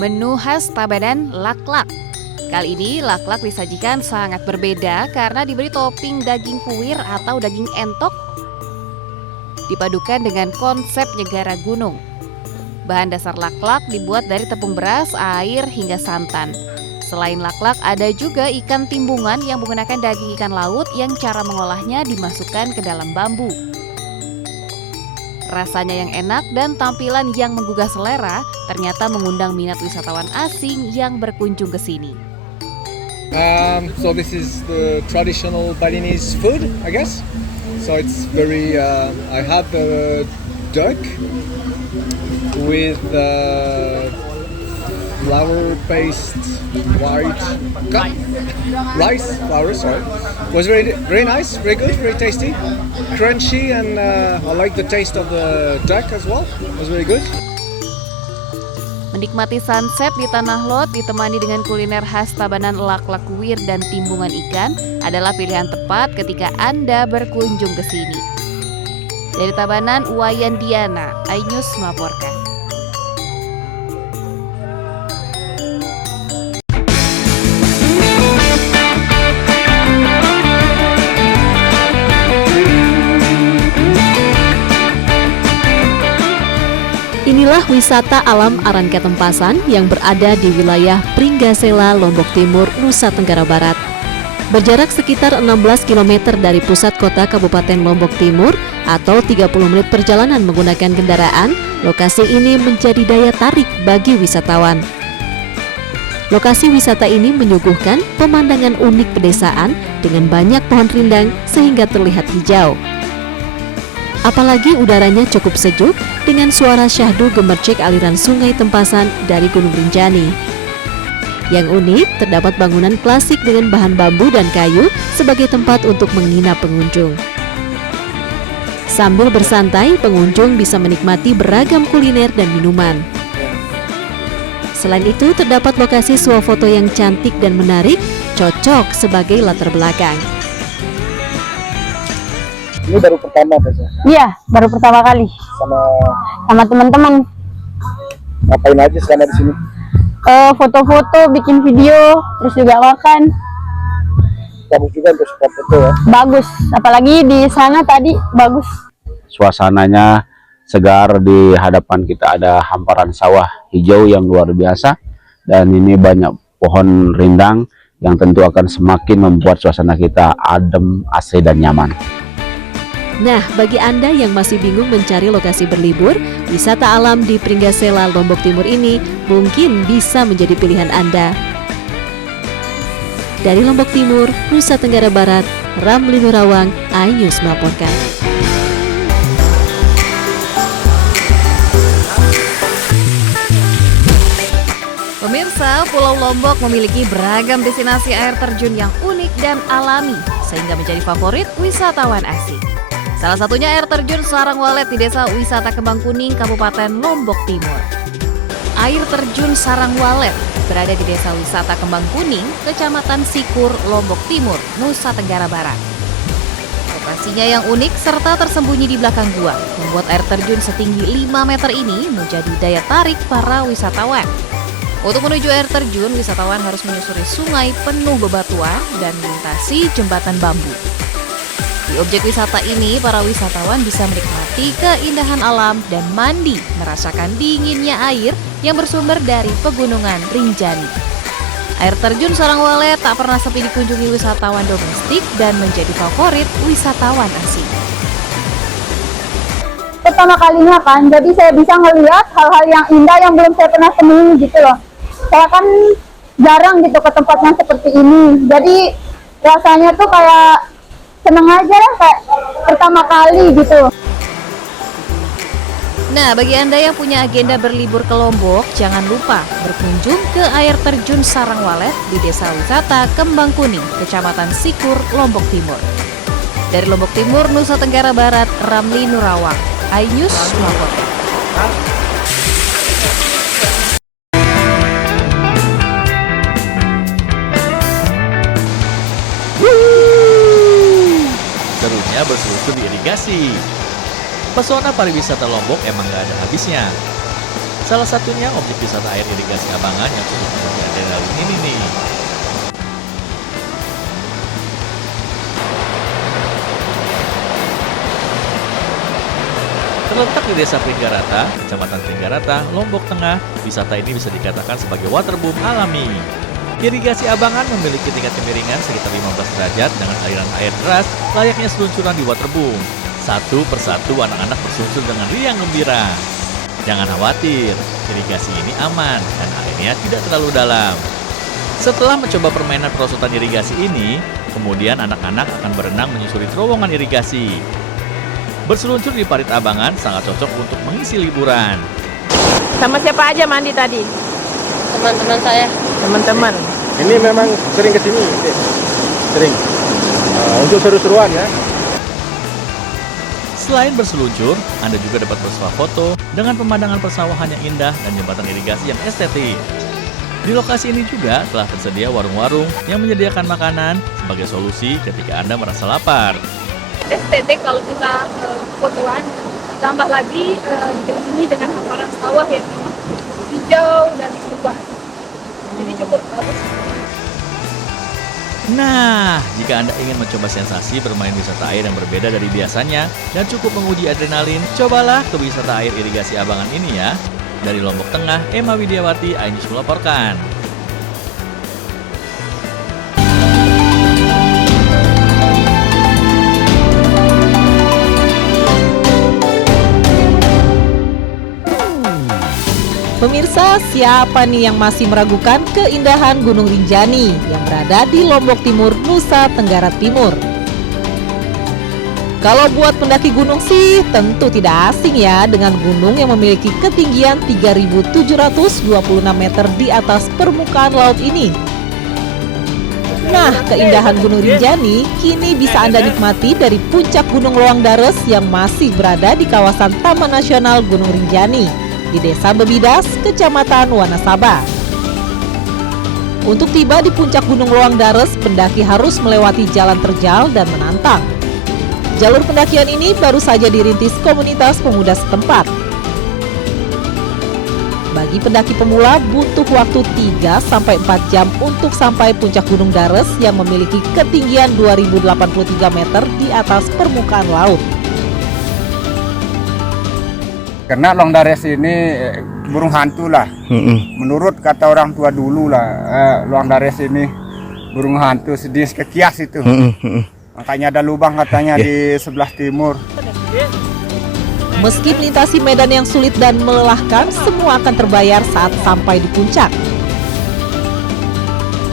menu khas Tabanan laklak. Kali ini laklak disajikan sangat berbeda karena diberi topping daging kuir atau daging entok dipadukan dengan konsep negara gunung. Bahan dasar laklak dibuat dari tepung beras, air, hingga santan. Selain laklak, ada juga ikan timbungan yang menggunakan daging ikan laut yang cara mengolahnya dimasukkan ke dalam bambu. Rasanya yang enak dan tampilan yang menggugah selera ternyata mengundang minat wisatawan asing yang berkunjung ke sini. So this is the traditional Balinese food, I guess. So it's very. I had the duck with flour-based white rice flour. Sorry, it was very nice, very good, very tasty, crunchy, and I like the taste of the duck as well. It was very good. Menikmati sunset di Tanah Lot ditemani dengan kuliner khas Tabanan laklak kuir dan timbungan ikan adalah pilihan tepat ketika Anda berkunjung ke sini. Dari Tabanan, Wayan Diana, iNews melaporkan. Inilah wisata alam Arangke Tempasan yang berada di wilayah Pringgasela, Lombok Timur, Nusa Tenggara Barat. Berjarak sekitar 16 km dari pusat kota Kabupaten Lombok Timur atau 30 menit perjalanan menggunakan kendaraan, lokasi ini menjadi daya tarik bagi wisatawan. Lokasi wisata ini menyuguhkan pemandangan unik pedesaan dengan banyak pohon rindang sehingga terlihat hijau. Apalagi udaranya cukup sejuk dengan suara syahdu gemercik aliran sungai Tempasan dari Gunung Rinjani. Yang unik, terdapat bangunan klasik dengan bahan bambu dan kayu sebagai tempat untuk menginap pengunjung. Sambil bersantai, pengunjung bisa menikmati beragam kuliner dan minuman. Selain itu, terdapat lokasi swafoto yang cantik dan menarik, cocok sebagai latar belakang. Ini baru pertama, Tessa? Iya, baru pertama kali. Sama teman-teman. Ngapain aja selama di sini? Foto-foto, bikin video, terus juga makan. Bagus juga untuk spot foto ya? Bagus, apalagi di sana tadi bagus. Suasananya segar, di hadapan kita ada hamparan sawah hijau yang luar biasa. Dan ini banyak pohon rindang yang tentu akan semakin membuat suasana kita adem, AC, dan nyaman. Nah, bagi Anda yang masih bingung mencari lokasi berlibur, wisata alam di Pringgasela, Lombok Timur ini mungkin bisa menjadi pilihan Anda. Dari Lombok Timur, Nusa Tenggara Barat, Ramli Nurawang, iNews melaporkan. Pemirsa, Pulau Lombok memiliki beragam destinasi air terjun yang unik dan alami, sehingga menjadi favorit wisatawan asing. Salah satunya air terjun Sarangwalet di Desa Wisata Kembang Kuning, Kabupaten Lombok Timur. Air terjun Sarangwalet berada di Desa Wisata Kembang Kuning, Kecamatan Sikur, Lombok Timur, Nusa Tenggara Barat. Lokasinya yang unik serta tersembunyi di belakang gua, membuat air terjun setinggi 5 meter ini menjadi daya tarik para wisatawan. Untuk menuju air terjun, wisatawan harus menyusuri sungai penuh bebatuan dan melintasi jembatan bambu. Di objek wisata ini, para wisatawan bisa menikmati keindahan alam dan mandi, merasakan dinginnya air yang bersumber dari pegunungan Rinjani. Air terjun Sarangwalet tak pernah sepi dikunjungi wisatawan domestik dan menjadi favorit wisatawan asing. Pertama kalinya kan, jadi saya bisa ngelihat hal-hal yang indah yang belum saya pernah temui gitu loh. Saya kan jarang gitu ke tempat yang seperti ini, jadi rasanya tuh kayak seneng aja lah, kayak pertama kali gitu. Nah, bagi Anda yang punya agenda berlibur ke Lombok, jangan lupa berkunjung ke air terjun Sarangwalet di Desa Wisata Kembang Kuning, Kecamatan Sikur, Lombok Timur. Dari Lombok Timur, Nusa Tenggara Barat, Ramli Nurawang, iNews melaporkan. Serunya berselusur di irigasi. Pesona pariwisata Lombok emang gak ada habisnya. Salah satunya objek wisata air irigasi Abangan yang cukup menguji adrenalin ini nih. Terletak di Desa Pringgarata, Kecamatan Pringgarata, Lombok Tengah, wisata ini bisa dikatakan sebagai waterboom alami. Irigasi Abangan memiliki tingkat kemiringan sekitar 15 derajat dengan aliran air deras layaknya seluncuran di waterboom. Satu persatu anak-anak berseluncur dengan riang gembira. Jangan khawatir, irigasi ini aman dan airnya tidak terlalu dalam. Setelah mencoba permainan perosotan irigasi ini, kemudian anak-anak akan berenang menyusuri terowongan irigasi. Berseluncur di parit Abangan sangat cocok untuk mengisi liburan. Sama siapa aja mandi tadi? Teman-teman saya. Teman-teman. Ini memang sering kesini, sering. Untuk seru-seruan ya. Selain berseluncur, Anda juga dapat bersuah foto dengan pemandangan persawahan yang indah dan jembatan irigasi yang estetik. Di lokasi ini juga telah tersedia warung-warung yang menyediakan makanan sebagai solusi ketika Anda merasa lapar. Estetik kalau kita fotoan, tambah lagi ini dengan hamparan sawah yang hijau dan lebat. Jadi cukup bagus. Nah, jika Anda ingin mencoba sensasi bermain wisata air yang berbeda dari biasanya dan cukup menguji adrenalin, cobalah ke wisata air irigasi Abangan ini ya. Dari Lombok Tengah, Emma Widiawati, iNews melaporkan. Pemirsa, siapa nih yang masih meragukan keindahan Gunung Rinjani yang berada di Lombok Timur, Nusa Tenggara Timur? Kalau buat pendaki gunung sih tentu tidak asing ya dengan gunung yang memiliki ketinggian 3.726 meter di atas permukaan laut ini. Nah, keindahan Gunung Rinjani kini bisa Anda nikmati dari puncak Gunung Loang Dares yang masih berada di kawasan Taman Nasional Gunung Rinjani di Desa Bebidas, Kecamatan Wanasaba. Untuk tiba di puncak Gunung Loang Dares, pendaki harus melewati jalan terjal dan menantang. Jalur pendakian ini baru saja dirintis komunitas pemuda setempat. Bagi pendaki pemula butuh waktu 3-4 jam untuk sampai puncak Gunung Dares yang memiliki ketinggian 2083 meter di atas permukaan laut. Karena Loang Dares ini burung hantu lah. Menurut kata orang tua dulu lah, Loang Dares ini burung hantu sejenis kekias itu. Makanya ada lubang katanya di sebelah timur. Meski melintasi medan yang sulit dan melelahkan, semua akan terbayar saat sampai di puncak.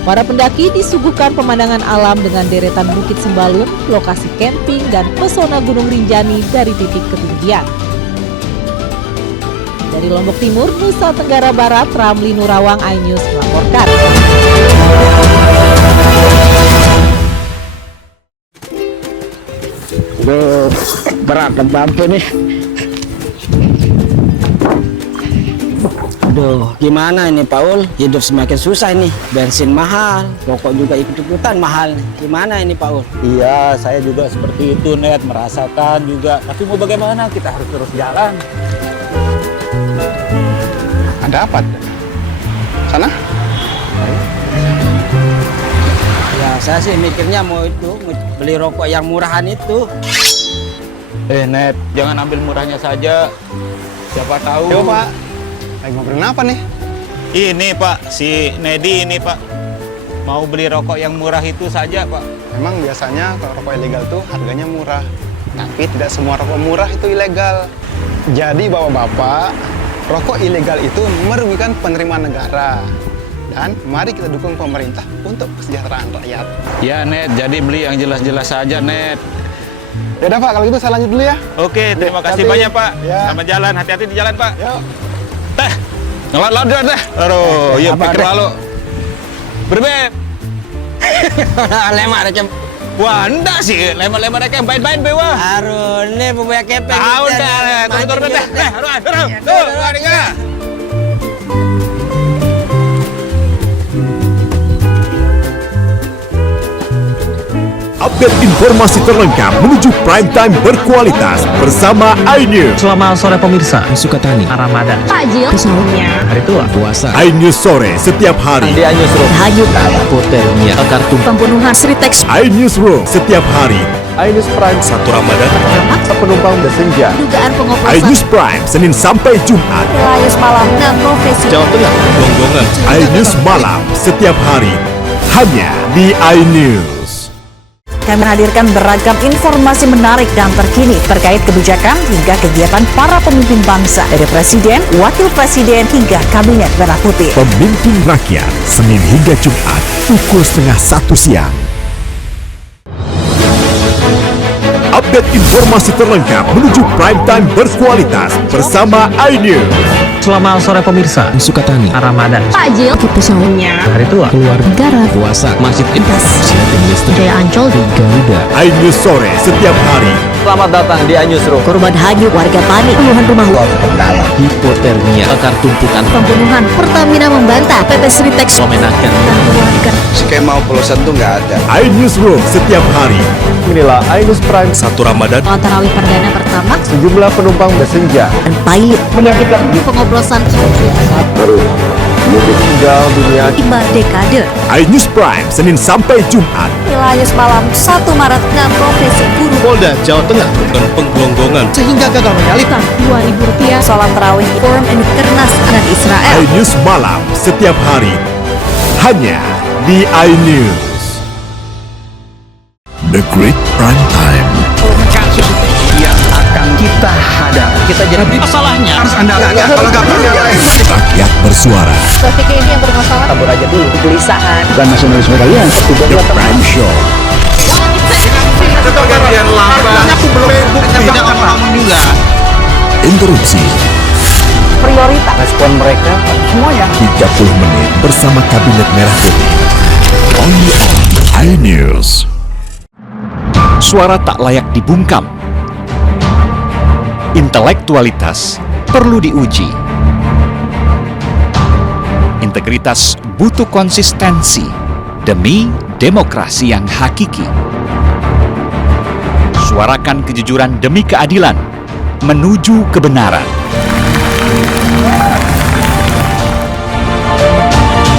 Para pendaki disuguhkan pemandangan alam dengan deretan bukit Sembalun, lokasi camping, dan pesona Gunung Rinjani dari titik ketinggian. Dari Lombok Timur, Nusa Tenggara Barat, Ramli Nurawang, iNews melaporkan. Aduh, berat bambu nih. Aduh, gimana ini Paul? Hidup semakin susah ini. Bensin mahal, rokok juga ikut-ikutan mahal. Gimana ini Paul? Iya, saya juga seperti itu, Net. Merasakan juga. Tapi mau bagaimana? Kita harus terus jalan. Ada apa? Sana? Ya, saya sih mikirnya mau beli rokok yang murahan itu. Net, jangan ambil murahnya saja. Siapa tahu. Yo, Pak. Lagi ngobrolin apa nih? Ini, Pak. Si Nedi ini, Pak. Mau beli rokok yang murah itu saja, Pak. Memang biasanya kalau rokok ilegal tuh harganya murah. Tapi tidak semua rokok murah itu ilegal. Jadi bapak-bapak, rokok ilegal itu merugikan penerimaan negara. Dan mari kita dukung pemerintah untuk kesejahteraan rakyat. Ya, Net. Jadi beli yang jelas-jelas saja, Net. Ya udah Pak, kalau gitu saya lanjut dulu ya. Oke, terima kasih Hati-hati. banyak, Pak. Ya. Selamat jalan. Hati-hati di jalan, Pak. Yuk. Teh, ngelat deh. Aduh, yuk Apa, pikir Dek? lalu. Berbeb. Lemar aja. Wah, enggak sih. Lemar-lemar yang bain-bain, bewa. Aduh, ini bubaya kepeng. Ah, udah. Turun deh. Turun. Tuh, Adinga. Up Update informasi terlengkap menuju prime time berkualitas bersama iNews. Selamat sore pemirsa, Sukatani, Ramadan, Takjil, sahurnya, hari tua, puasa. iNews sore setiap hari. Di iNewsroom, hanyut, hotelnya, kartu, pembunuhan, Sritex, iNewsroom setiap hari. iNews Prime 1 Ramadan. Penumpang bersenja. dugaan pengoplosan, iNews Prime Senin sampai Jumat. Layus malam, 6 profesi, Jawa Tengah, Gonggongan. iNews malam setiap hari hanya di iNews. Kami menghadirkan beragam informasi menarik dan terkini terkait kebijakan hingga kegiatan para pemimpin bangsa dari Presiden, Wakil Presiden hingga Kabinet Merah Putih. Pemimpin Rakyat Senin hingga Jumat pukul 12:30 siang. Update informasi terlengkap menuju prime time berkualitas bersama iNews. Selamat sore pemirsa, Sukatani, Ramadan, takjil, Sahurnya, hari tua, keluar negara, puasa, masjid Ibas, Silatin Listrik, Jaya Ancol, Garuda. iNews sore setiap hari. Selamat datang di iNewsroom. korban hanyut, warga panik, puluhan rumah Hipotermia, akar tumpukan, pembunuhan, Pertamina membantah, PT Sritex, memenangkan. warga, Skema oplosan tuh nggak ada. iNewsroom setiap hari. Inilah iNews Prime 1 Ramadan. sholat tarawih perdana pertama, Sejumlah penumpang bersenja. dan pilot, pengoplosan, Meninggal dunia. 5 dekade, iNews Prime Senin sampai Jumat. Layus malam, 1 Maret, 6 profesi, guru, Polda Jawa Tengah dan penggelonggongan sehingga gagal menyalip. Rp2.000, sholat tarawih, forum and kernas dan Israel, iNews malam setiap hari hanya di iNews. The Great Prime Time. Kasus yang akan kita hadapi. Kita jadi masalahnya harus Anda kalau nggak percaya. Rakyat bersuara. Topik ini yang bermasalah, Tabur aja dulu. Kegelisahan. Bukan nasionalisme kalian. The Prime Show. Pergantian lambat. Aku belum bukti. Tidak ngomong juga. Interupsi prioritas. Respon mereka semuanya. 30 menit bersama Kabinet Merah Putih. Only on iNews. Suara tak layak dibungkam. Intelektualitas perlu diuji. Integritas butuh konsistensi demi demokrasi yang hakiki. Suarakan kejujuran demi keadilan menuju kebenaran.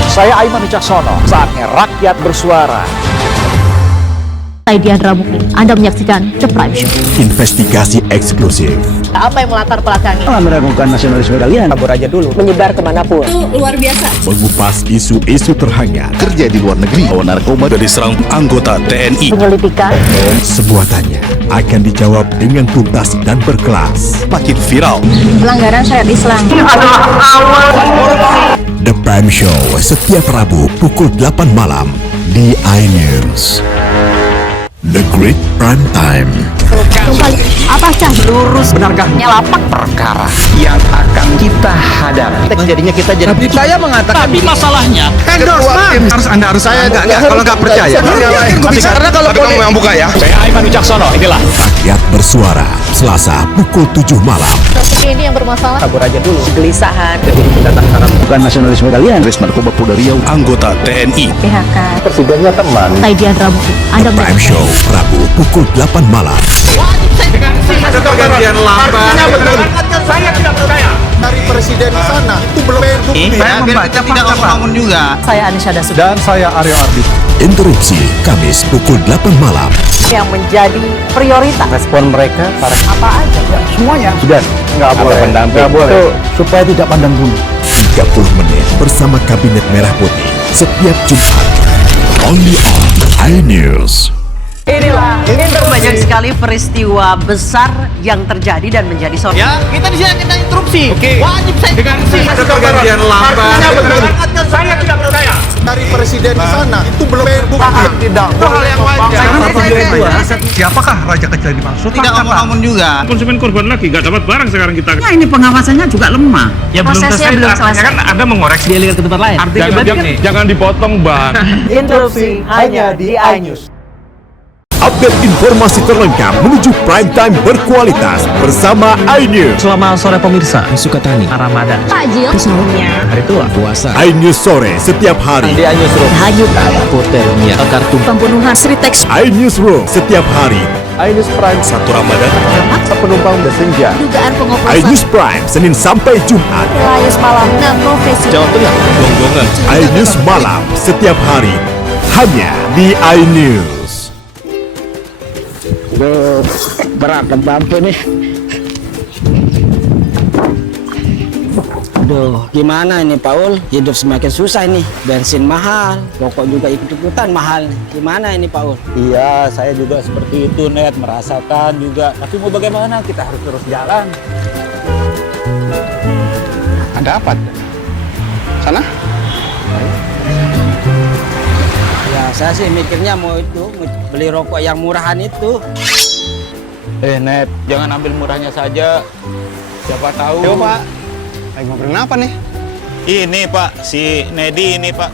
Saya Aiman Wicaksono. Saatnya rakyat bersuara. saya Diandra Mukti. Anda menyaksikan The Prime Show. Investigasi eksklusif. Apa yang melatar belakangi? Meragukan nasionalisme kalian. Tabur aja dulu. Menyebar kemanapun. Luar biasa. Mengupas isu-isu terhangat. Kerja di luar negeri, bawa narkoba dari serang anggota TNI. Penyelidikan. Semua tanya akan dijawab dengan tuntas dan berkelas. Makin viral. Pelanggaran syariat Islam. The Prime Show setiap Rabu pukul 8 malam di iNews. The Great Prime Time. Apakah Lurus benarkah lapak perkara yang akan kita hadapi? Jadinya kita jadi. Tapi saya mengatakan. Tapi masalahnya. Harus saya kalau nggak percaya. Karena kalau kamu yang buka ya. Saya Aiman Wicaksono. Inilah. Rakyat bersuara Selasa pukul 7 malam. topik ini yang bermasalah? Tabur aja dulu. Kegelisahan. Jadi pendatang sarang. Bukan nasionalisme kalian. Res Narkoba Polda Riau, anggota TNI. PHK. Presidennya teman. Saya Diandra Mukti. Anda Prime Show Rabu pukul 8 malam. Pergantian lambat. Saya tidak percaya. Dari presiden di sana itu belum bukti. Saya membaca tidak ngomong juga. Saya Anisha Dasud. Dan saya Aryo Ardi. Interupsi Kamis pukul 8 malam. Yang menjadi prioritas. Respon mereka para Apa aja? semuanya sudah nggak boleh. Nggak boleh. Itu supaya tidak pandang bulu. 30 menit bersama Kabinet Merah Putih setiap Jumat. Only on iNews. Inilah banyak sekali peristiwa besar yang terjadi dan menjadi sorotan. Ya, kita di sini kita interupsi. Oke. Wajib saya dengan ada pergantian lambat. Saya tidak percaya. Dari presiden di sana itu belum bukti. Tidak. Itu hal yang wajar. Siapakah raja kecil dimaksud? Tidak ngomong juga. Konsumen korban lagi nggak dapat barang sekarang kita. Nah, ini pengawasannya juga lemah. Ya Prosesnya belum selesai. Kan Anda mengoreksi Dialihkan ke tempat lain. jangan dipotong, Bang. Interupsi hanya di iNews. Update informasi terlengkap menuju prime time berkualitas bersama iNews. Selamat sore pemirsa. Sukatani, Ramadan, Takjil, sahurnya, hari tua, puasa. iNews sore setiap hari. Di iNewsroom, hanyutan, hotelnya, kartu Pembunuhan Sri Teks, iNewsroom setiap hari. iNews Prime 1 Ramadan. Penumpang bersenja. dugaan pengoplosan, iNews Prime Senin sampai Jumat. Layus Malam, 6 profesi. Jawa Tengah, Gonggongan. iNews malam setiap hari hanya di iNews. Berat bambu nih. Aduh, gimana ini Paul? Hidup semakin susah ini. Bensin mahal, rokok juga ikut-ikutan mahal. Gimana ini Paul? Iya, saya juga seperti itu, Net, merasakan juga. Tapi mau bagaimana? Kita harus terus jalan. Ada apa? Sana? Ya, saya sih mikirnya mau beli rokok yang murahan itu. Net, jangan ambil murahnya saja. Siapa tahu. Yo, Pak. Lagi ngobrolin apa nih? Ini, Pak, si Nedi ini, Pak.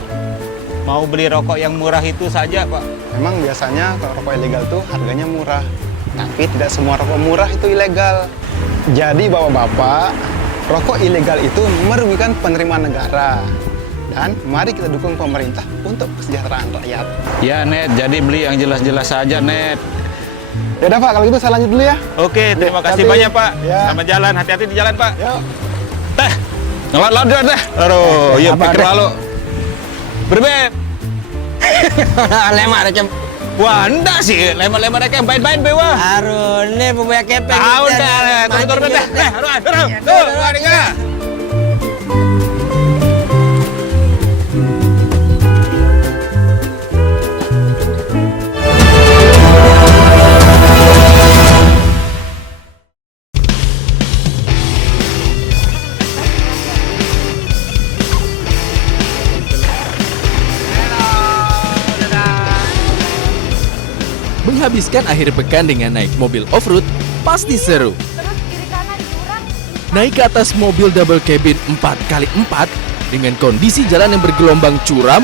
Mau beli rokok yang murah itu saja, Pak. Memang biasanya kalau rokok ilegal tuh harganya murah. Tapi tidak semua rokok murah itu ilegal. Jadi bapak-bapak, rokok ilegal itu merugikan penerimaan negara. Dan mari kita dukung pemerintah untuk kesejahteraan rakyat. Ya, Net, jadi beli yang jelas-jelas saja, Net. Ya udah Pak, kalau gitu saya lanjut dulu ya. Oke, terima kasih Hati-hati. banyak, Pak. Ya. Selamat jalan, hati-hati di jalan, Pak. Yuk. Ngelot-lot deh. Aduh, iya pikir lalu. Berbeb. Lemar aja. Wah, enggak sih. Lemar-lemar kayak bain-bain bewa. Aduh, ini bubaya kepeng. Tahu dah. Turun deh. Tuh, Menghabiskan akhir pekan dengan naik mobil off-road pasti seru. Naik ke atas mobil double cabin 4x4 dengan kondisi jalan yang bergelombang curam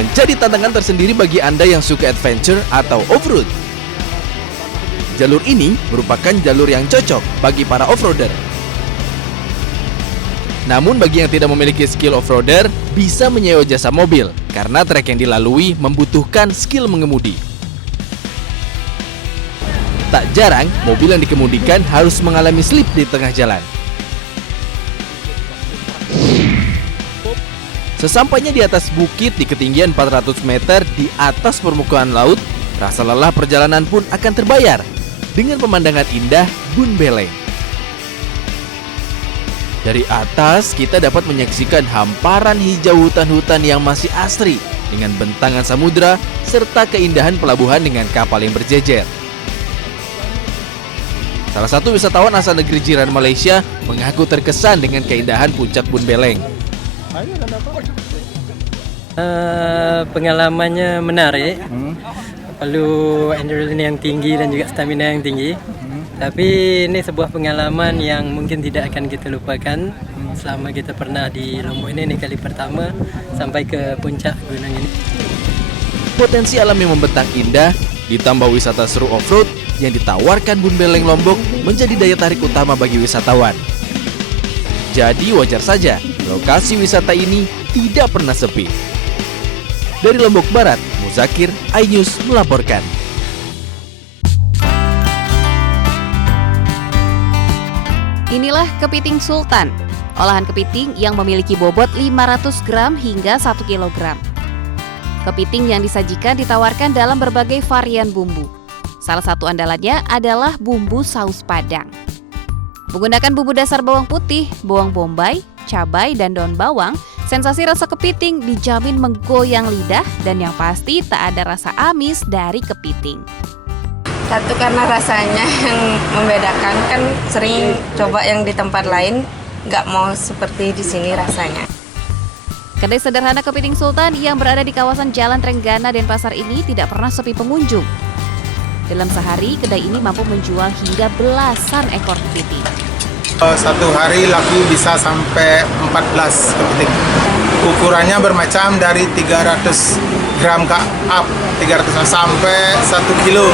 menjadi tantangan tersendiri bagi Anda yang suka adventure atau off-road. Jalur ini merupakan jalur yang cocok bagi para off-roader. Namun bagi yang tidak memiliki skill off-roader bisa menyewa jasa mobil karena trek yang dilalui membutuhkan skill mengemudi. Tak jarang, mobil yang dikemudikan harus mengalami slip di tengah jalan. Sesampainya di atas bukit di ketinggian 400 meter di atas permukaan laut, rasa lelah perjalanan pun akan terbayar dengan pemandangan indah Bun Beleng. Dari atas, kita dapat menyaksikan hamparan hijau hutan-hutan yang masih asri dengan bentangan samudra serta keindahan pelabuhan dengan kapal yang berjejer. Salah satu wisatawan asal negeri jiran Malaysia mengaku terkesan dengan keindahan puncak Bun Beleng. Pengalamannya menarik, perlu adrenalin yang tinggi dan juga stamina yang tinggi. Tapi ini sebuah pengalaman yang mungkin tidak akan kita lupakan selama kita pernah di Lombok ini kali pertama sampai ke puncak gunung ini. Potensi alam yang membentang indah ditambah wisata seru off-road yang ditawarkan Bun Beleng Lombok menjadi daya tarik utama bagi wisatawan. Jadi wajar saja lokasi wisata ini tidak pernah sepi. Dari Lombok Barat, Muzakir, iNews melaporkan. Inilah kepiting sultan, olahan kepiting yang memiliki bobot 500 gram hingga 1 kilogram. Kepiting yang disajikan ditawarkan dalam berbagai varian bumbu. Salah satu andalannya adalah bumbu saus Padang. Menggunakan bumbu dasar bawang putih, bawang bombay, cabai, dan daun bawang, sensasi rasa kepiting dijamin menggoyang lidah dan yang pasti tak ada rasa amis dari kepiting. Satu karena rasanya yang membedakan, kan sering coba yang di tempat lain, nggak mau seperti di sini rasanya. Kedai sederhana kepiting sultan yang berada di kawasan Jalan Trenggana Denpasar ini tidak pernah sepi pengunjung. Dalam sehari, kedai ini mampu menjual hingga belasan ekor kepiting. Satu hari laku bisa sampai 14 kepiting. Ukurannya bermacam dari 300 gram ke up, 300 sampai 1 kilo.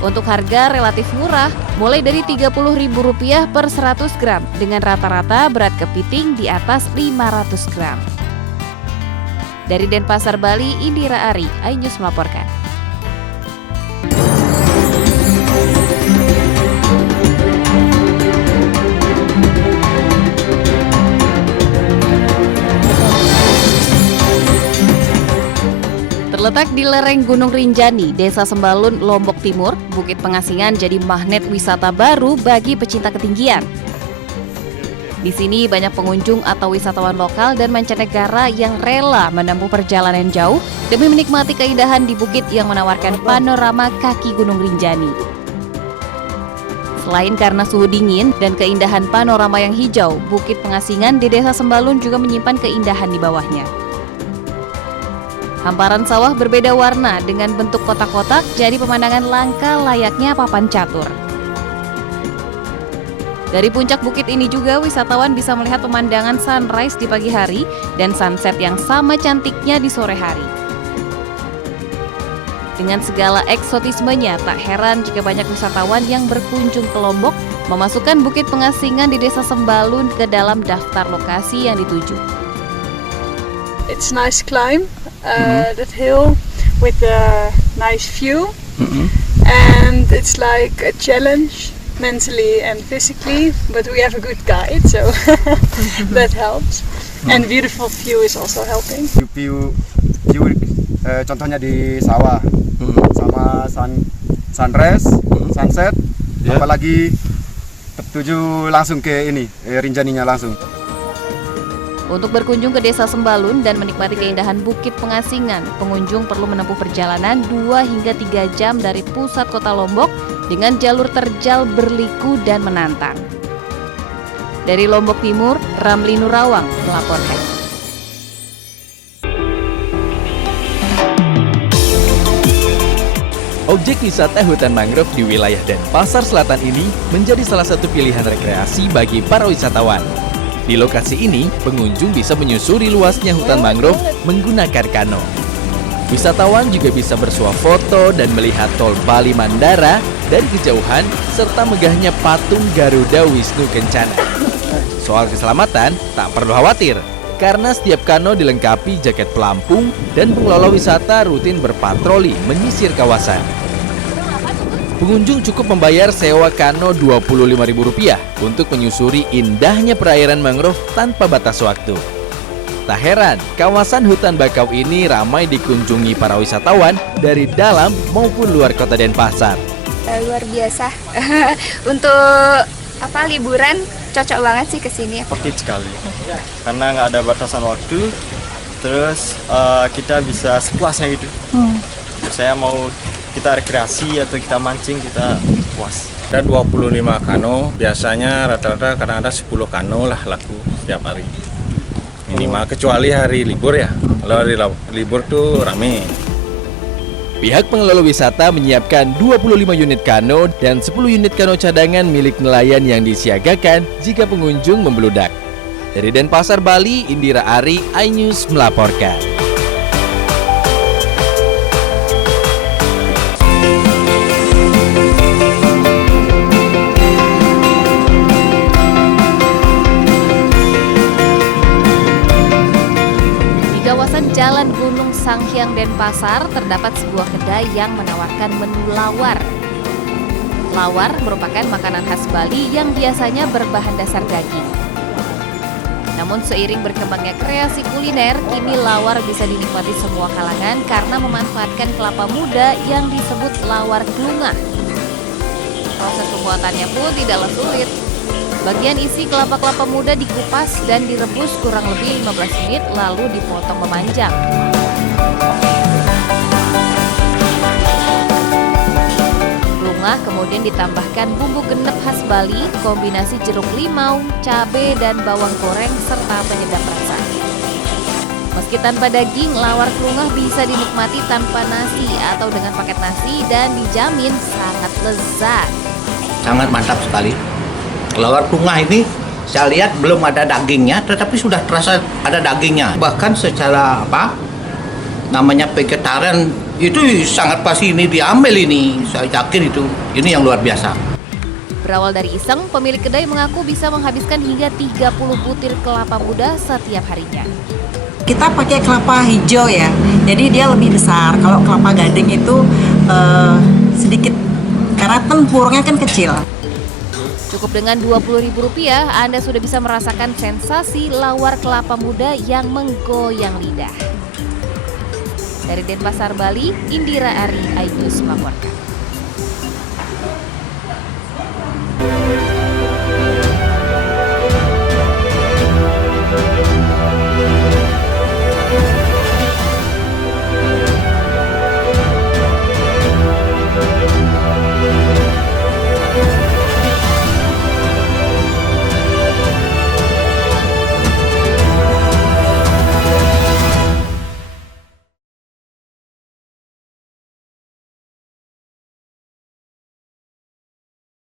Untuk harga relatif murah, mulai dari Rp30.000 per 100 gram dengan rata-rata berat kepiting di atas 500 gram. Dari Denpasar, Bali, Indira Ari, iNews melaporkan. Terletak di lereng Gunung Rinjani, Desa Sembalun, Lombok Timur, Bukit Pengasingan jadi magnet wisata baru bagi pecinta ketinggian. Di sini banyak pengunjung atau wisatawan lokal dan mancanegara yang rela menempuh perjalanan jauh demi menikmati keindahan di bukit yang menawarkan panorama kaki Gunung Rinjani. Selain karena suhu dingin dan keindahan panorama yang hijau, Bukit Pengasingan di Desa Sembalun juga menyimpan keindahan di bawahnya. Hamparan sawah berbeda warna dengan bentuk kotak-kotak jadi pemandangan langka layaknya papan catur. Dari puncak bukit ini juga wisatawan bisa melihat pemandangan sunrise di pagi hari dan sunset yang sama cantiknya di sore hari. Dengan segala eksotismenya, tak heran jika banyak wisatawan yang berkunjung ke Lombok memasukkan Bukit Pengasingan di Desa Sembalun ke dalam daftar lokasi yang dituju. It's nice climb, that hill with a nice view, and it's like a challenge mentally and physically, but we have a good guide, so that helps. And beautiful view is also helping. View contohnya di sawah, sama sunrise, sunset, apalagi tertuju langsung ke ini, Rinjaninya langsung. Untuk berkunjung ke Desa Sembalun dan menikmati keindahan Bukit Pengasingan, pengunjung perlu menempuh perjalanan 2 hingga 3 jam dari pusat kota Lombok dengan jalur terjal berliku dan menantang. Dari Lombok Timur, Ramli Nurawang melaporkan. Objek wisata hutan mangrove di wilayah Denpasar Selatan ini menjadi salah satu pilihan rekreasi bagi para wisatawan. Di lokasi ini, pengunjung bisa menyusuri luasnya hutan mangrove menggunakan kano. Wisatawan juga bisa bersuah foto dan melihat tol Bali Mandara dari kejauhan serta megahnya patung Garuda Wisnu Kencana. Soal keselamatan, tak perlu khawatir karena setiap kano dilengkapi jaket pelampung dan pengelola wisata rutin berpatroli menyisir kawasan. Pengunjung cukup membayar sewa kano Rp25.000 untuk menyusuri indahnya perairan mangrove tanpa batas waktu. Tak heran, kawasan hutan bakau ini ramai dikunjungi para wisatawan dari dalam maupun luar kota Denpasar. Luar biasa. Untuk liburan cocok banget sih ke sini. Oke sekali. Karena nggak ada batasan waktu, terus kita bisa sepuasnya gitu. Saya mau kita rekreasi atau kita mancing, kita puas. Ada 25 kano, biasanya rata-rata kadang ada 10 kano lah laku setiap hari. Minimal, kecuali hari libur ya. Kalau hari libur tuh rame. Pihak pengelola wisata menyiapkan 25 unit kano dan 10 unit kano cadangan milik nelayan yang disiagakan jika pengunjung membludak. Dari Denpasar, Bali, Indira Ari, iNews melaporkan. Jalan Gunung Sanghyang Denpasar terdapat sebuah kedai yang menawarkan menu lawar. Lawar merupakan makanan khas Bali yang biasanya berbahan dasar daging. Namun seiring berkembangnya kreasi kuliner, kini lawar bisa dinikmati semua kalangan karena memanfaatkan kelapa muda yang disebut lawar klungah. Proses pembuatannya pun tidaklah sulit. Bagian isi kelapa-kelapa muda dikupas dan direbus kurang lebih 15 menit lalu dipotong memanjang. Klungah kemudian ditambahkan bumbu genep khas Bali, kombinasi jeruk limau, cabai dan bawang goreng serta penyedap rasa. Meski tanpa daging, lawar klungah bisa dinikmati tanpa nasi atau dengan paket nasi dan dijamin sangat lezat. Sangat mantap sekali. Lawar tungah ini saya lihat belum ada dagingnya, tetapi sudah terasa ada dagingnya. Bahkan secara namanya vegetarian itu sangat pasti ini diambil ini. Saya yakin itu. Ini yang luar biasa. Berawal dari iseng, pemilik kedai mengaku bisa menghabiskan hingga 30 butir kelapa muda setiap harinya. Kita pakai kelapa hijau ya, jadi dia lebih besar. Kalau kelapa gading itu sedikit, karena tempurnya kan kecil. Cukup dengan Rp20.000, Anda sudah bisa merasakan sensasi lawar kelapa muda yang menggoyang lidah. Dari Denpasar, Bali, Indira Ari, iNews melaporkan.